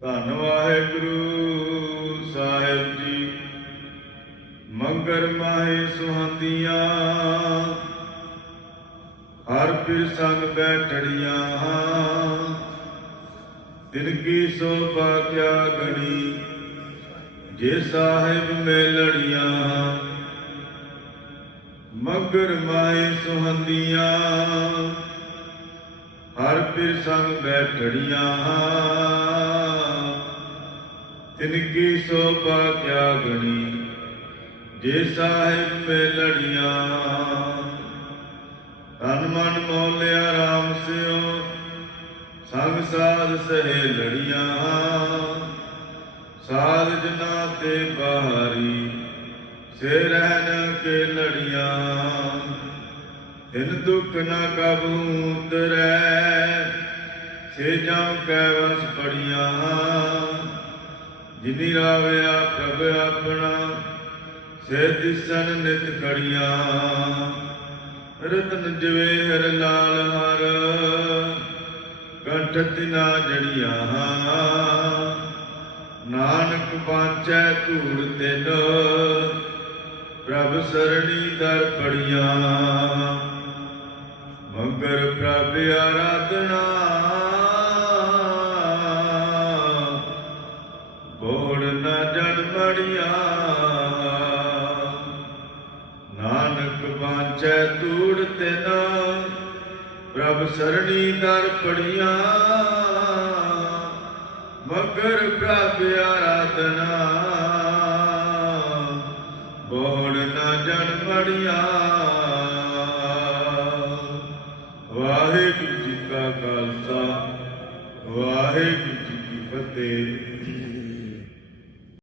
ਧੰਨ ਵਾਹਿਗੁਰੂ ਸਾਹਿਬ ਜੀ। ਮੰਗਰ ਮਾਹੇ ਸੁਹੰਦੀਆਂ, ਹਰ ਪਿਰ ਸੰਗ ਬੈਠੜੀਆਂ। ਤਿਨ ਕੀ ਸੋਭਾ ਕਿਆ ਗਣੀ, ਜੇ ਸਾਹਿਬ ਮੇਲੜੀਆਂ। ਮਗਰ ਮਾਹੇ ਸੁਹੰਦੀਆਂ ਹਰ ਪਿਰ ਸੰਗ ਬੈਠੜੀਆਂ ਤਿਨ ਕੀ ਸੋਭਾ ਕਿਆ ਗਣੀ, ਜੇ ਸਾਹਿਬ ਮੇ ਲੜੀਆਂ। ਤਨ ਮਨ ਮੋਲਿਆ RAM ਸਿਓ, ਸੰਗ ਸਾਧ ਸਹੇ ਲੜੀਆਂ। ਸਾਧ ਜਨਾ ਤੇ ਬਾਹਰੀ, ਸੇ ਰਹਿਣ ਕੇ ਲੜੀਆਂ। ਦਿਨ ਦੁੱਖ ਨਾ ਕਬੂ ਉਤਰੈ ਸੇ ਜਾਂ ਕੈ ਵਸ ਪੜੀਆਂ ਜਿਨੀ ਰਾਵਿਆ ਪ੍ਰਭ ਆਪਣਾ, ਸੇ ਦਿਸਨ ਨਿਤ ਖੜੀਆਂ। ਰਤਨ ਜਵੇਹਰ ਲਾਲ ਹਰ, ਕੰਠ ਤਿਨਾ ਜੜੀਆਂ। ਨਾਨਕ ਪਾਚੈ ਧੂੜ ਤਿਨ, ਪ੍ਰਭ ਸਰਣੀ ਦਰ ਪੜੀਆਂ। ਮਗਰ ਪ੍ਰਭ ਆਰਾਧਨਾ ਬੋੜ ਨਾ ਜਨ ਮੜੀਆਂ ਨਾਨਕ ਬਾਝੈ ਤੂੜ ਨਾ, ਪ੍ਰਭ ਸਰਣੀ ਦਰ ਪੜੀਆਂ। ਮਗਰ ਪ੍ਰਭ ਆਰਾਧਨਾ ਬੋੜ ਨਾ ਜਨ ਮੜੀਆਂ ਵਾਹਿਗੁਰੂ ਜੀ ਕਾ ਖਾਲਸਾ, ਵਾਹਿਗੁਰੂ ਜੀ ਕੀ ਫਤਿਹ।